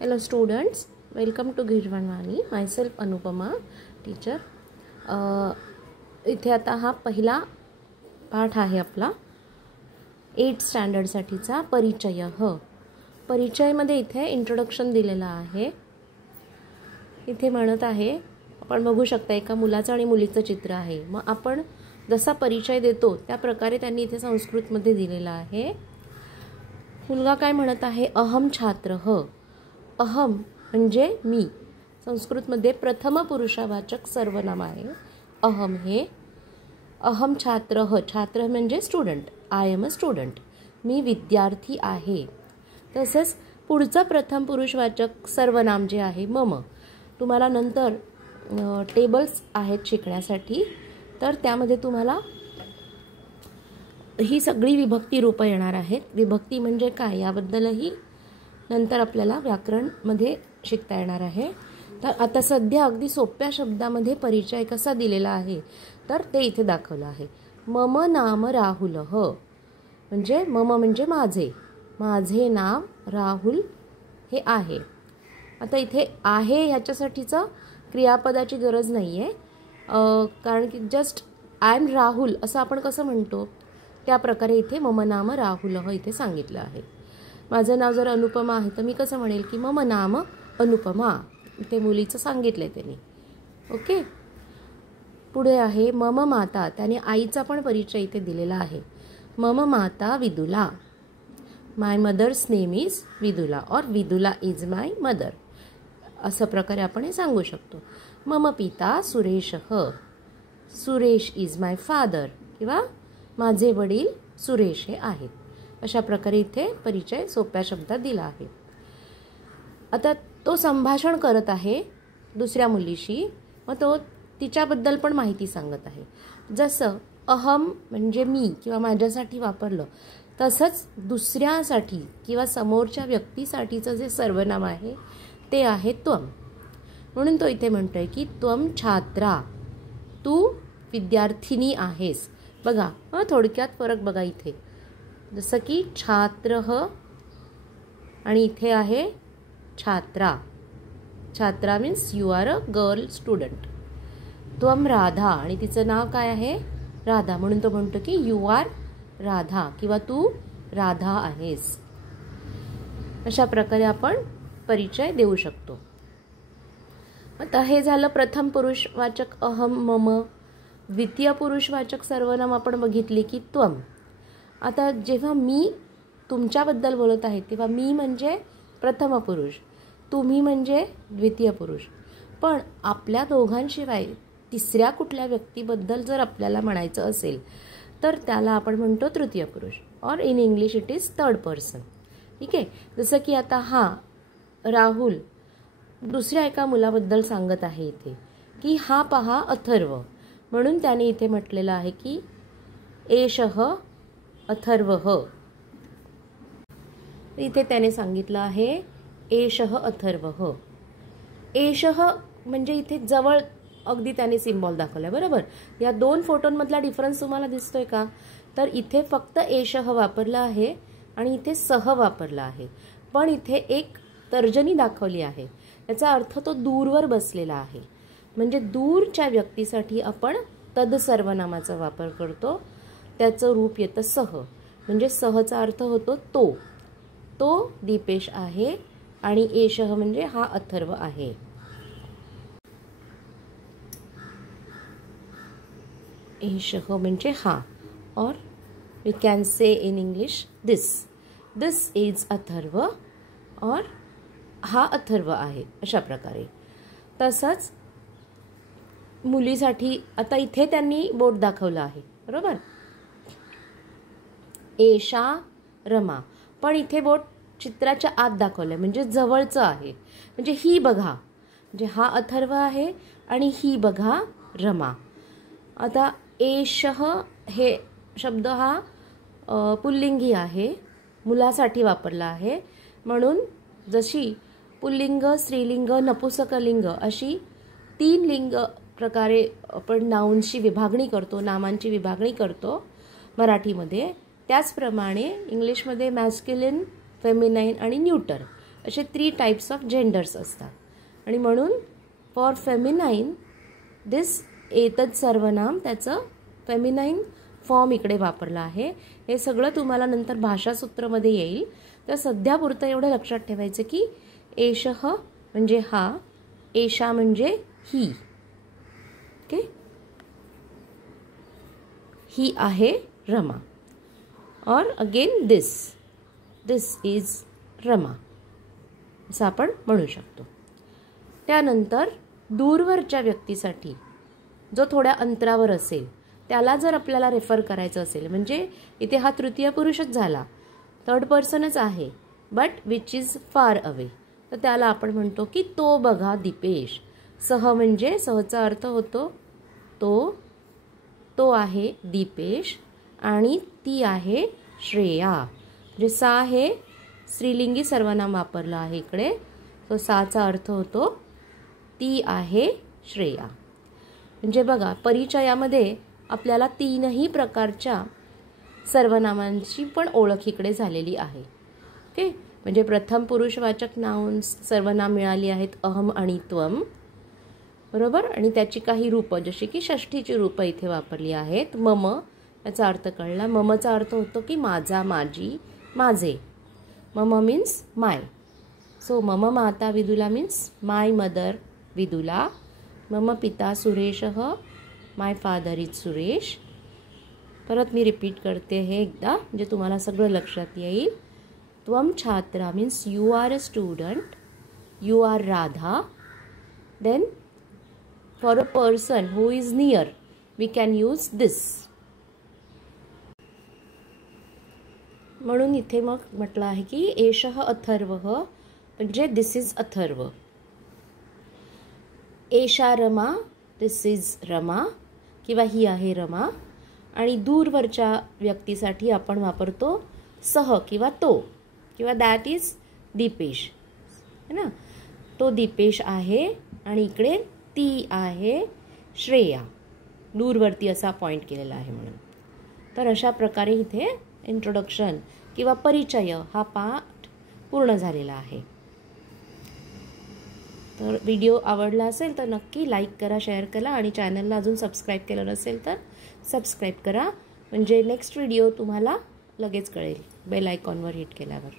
Hello students, welcome to Girvanwani. Myself Anupama, teacher. इथे आता हा पहिला पाठ आहे आपला 8th स्टँडर्डसाठीचा परिचय. परिचयमध्ये इथे इंट्रोडक्शन दिलेलं आहे. इथे म्हणत आहे, आपण बघू शकता एका मुलाचं आणि मुलीचं चित्र आहे. मग आपण जसा परिचय देतो त्या प्रकारे त्यांनी इथे संस्कृतमध्ये दिलेला आहे. मुलगा काय म्हणत आहे, अहम छात्रः. अहम म्हणजे मी. संस्कृतमध्ये प्रथम पुरुषवाचक सर्वनाम आहे अहम हे. अहम छात्रः, छात्र म्हणजे student. I am a student, मी विद्यार्थी आहे. तसेच पुढचं प्रथम पुरुषवाचक सर्वनाम जे आहे मम. तुम्हाला नंतर टेबल्स आहेत शिकण्यासाठी, तर त्यामध्ये तुम्हाला ही सगळी विभक्ती रूपं येणार आहेत. विभक्ती म्हणजे काय याबद्दलही नंतर आपल्याला व्याकरणमध्ये शिकता येणार आहे. तर आता सध्या अगदी सोप्या शब्दामध्ये परिचय कसा दिलेला आहे तर ते इथे दाखवलं आहे. मम नाम राहुलः, म्हणजे मम म्हणजे माझे, माझे नाव राहुल हे आहे. आता इथे आहे ह्याच्यासाठीचं क्रियापदाची गरज नाही आहे, कारण की जस्ट आय एम राहुल असं आपण कसं म्हणतो त्या प्रकारे इथे मम नाम राहुलः इथे सांगितलं आहे. माझं नाव जर अनुपमा आहे तर मी कसं म्हणेल की मम नाम अनुपमा. इथे मुलीचं सांगितलं आहे त्यांनी. ओके. पुढे आहे मम माता. त्याने आईचा पण परिचय इथे दिलेला आहे. मम माता विदुला. माय मदर्स नेम इज विदुला और विदुला इज माय मदर. असं प्रकारे आपण हे सांगू शकतो. मम पिता सुरेशः. सुरेश इज माय फादर, किंवा माझे वडील सुरेश हे आहेत. अशा प्रकारे इथे परिचय सोप्या शब्दात दिला आहे. आता तो संभाषण करत आहे दुसऱ्या मुलीशी, मग तो तिच्याबद्दल पण माहिती सांगत आहे. जसं अहम म्हणजे मी किंवा माझ्यासाठी वापरलं, तसंच दुसऱ्यासाठी किंवा समोरच्या व्यक्तीसाठीचं जे सर्वनाम आहे ते आहे त्वम. म्हणून तो इथे म्हणतोय की त्वम छात्रा, तू विद्यार्थिनी आहेस. बघा थोडक्यात फरक बघा इथे. जसं की छात्रः आणि इथे आहे छात्रा. छात्रा means you are a girl student. त्वम राधा, आणि तिचं नाव काय आहे राधा, म्हणून तो म्हणतो की यू आर राधा किंवा तू राधा आहेस. अशा प्रकारे आपण परिचय देऊ शकतो. आता हे झालं प्रथम पुरुषवाचक अहम मम. द्वितीय पुरुषवाचक सर्वनाम आपण बघितली की त्वम. आता जेव्हा मी तुमच्याबद्दल बोलत आहे तेव्हा मी म्हणजे प्रथम पुरुष, तुम्ही म्हणजे द्वितीय पुरुष. पण आपल्या दोघांशिवाय तिसऱ्या कुठल्या व्यक्तीबद्दल जर आपल्याला म्हणायचं असेल तर त्याला आपण म्हणतो तृतीय पुरुष, और in English it is third person. ठीक आहे. जसं की आता हा राहुल दुसऱ्या एका मुलाबद्दल सांगत आहे इथे की हा पहा अथर्व, म्हणून त्याने इथे म्हटलेलं आहे की एषः अथर्वः. इथे त्याने सांगितलं आहे एषः अथर्वः. एषः म्हणजे इथे जवळ अगदी त्याने सिम्बॉल दाखवला, बरोबर. या दोन फोटोंमधला डिफरन्स तुम्हाला दिसतोय का, तर इथे फक्त एषः वापरला आहे आणि इथे सह वापरला आहे. पण इथे एक तर्जनी दाखवली आहे, याचा अर्थ तो दूरवर बसलेला आहे. म्हणजे दूरच्या व्यक्तीसाठी आपण तद सर्वनामाचा वापर करतो. त्याचं रूप येतं सह, म्हणजे सहचा अर्थ होतो तो. तो दीपेश आहे आणि एषः म्हणजे हा अथर्व आहे. एषः म्हणजे हा, और we can say in English this. This is Atharva, और हा अथर्व आहे. अशा प्रकारे. तसंच मुलीसाठी आता इथे त्यांनी बोट दाखवलं आहे, बरोबर. एषा रमा, पण इथे बोट चित्राच्या आत दाखवलं आहे, म्हणजे जवळचं आहे. म्हणजे ही बघा, म्हणजे हा अथर्व आहे आणि ही बघा रमा. आता एषः हे शब्द हा पुल्लिंगी आहे, मुलासाठी वापरला आहे. म्हणून जशी पुल्लिंग, स्त्रीलिंग, नपुंसकलिंग अशी 3 लिंग प्रकारे आपण नाउन्सची विभागणी करतो, नामांची विभागणी करतो मराठीमध्ये, त्याचप्रमाणे इंग्लिशमध्ये मॅस्क्युलिन, फेमिनाईन आणि न्यूटर असे 3 टाईप्स ऑफ जेंडर्स असतात आणि म्हणून फॉर फेमिनाईन दिस एतद सर्वनाम त्याचं फेमिनाईन फॉर्म इकडे वापरला आहे. हे सगळं तुम्हाला नंतर भाषासूत्रामध्ये येईल. तर सध्यापुरतं एवढं लक्षात ठेवायचं की एषः म्हणजे हा, एषा म्हणजे ही. ओके, ही आहे रमा. और अगेन दिस इज रमा असं आपण म्हणू शकतो. त्यानंतर दूरवरच्या व्यक्तीसाठी जो थोड्या अंतरावर असेल त्याला जर आपल्याला रेफर करायचं असेल, म्हणजे इथे हा तृतीय पुरुषच झाला, थर्ड पर्सनच आहे, but which is far away, तर त्याला आपण म्हणतो की तो बघा दीपेश. सह म्हणजे सहचा अर्थ होतो तो आहे दीपेश आणि ती आहे श्रेया. म्हणजे सा हे स्त्रीलिंगी सर्वनाम वापरलं आहे इकडे, तो साचा अर्थ होतो ती आहे श्रेया. म्हणजे बघा परिचयामध्ये आपल्याला 3ही प्रकारच्या सर्वनामांची पण ओळख इकडे झालेली आहे. ओके, म्हणजे प्रथम पुरुषवाचक नाउन सर्वनाम मिळाली आहेत अहम आणि त्वम, बरोबर. आणि त्याची काही रूपं जशी की षष्ठीची रूपं इथे वापरली आहेत. मम याचा अर्थ कळला. ममचा अर्थ होतो की माझा, माझी, माझे. मम मीन्स माय. सो मम माता विदुला मीन्स माय मदर विदुला. मम पिता सुरेशः, माय फादर इज सुरेश. परत मी रिपीट करते हे एकदा म्हणजे तुम्हाला सगळं लक्षात येईल. त्वम छात्रा means you are a student, you are Radha. Then for a person who is near we can use this. म्हणून इथे मग म्हटलं आहे की एषः अथर्वः म्हणजे दिस इज अथर्व. एषा रमा, दिस इज रमा किंवा ही आहे रमा. आणि दूरवरच्या व्यक्तीसाठी आपण वापरतो सह किंवा तो किंवा दॅट इज दीपेश, है ना. तो दीपेश आहे आणि इकडे ती आहे श्रेया. दूरवरती असा पॉईंट केलेला आहे म्हणून. तर अशा प्रकारे इथे इंट्रोडक्शन किंवा परिचय हा पाठ पूर्ण झालेला आहे. तर व्हिडिओ आवडला असेल तर नक्की लाईक करा, शेअर करा आणि चॅनलला अजून सबस्क्राईब केलं नसेल तर सबस्क्राईब करा, म्हणजे नेक्स्ट व्हिडिओ तुम्हाला लगेच कळेल बेल आयकॉनवर हिट केल्यावर.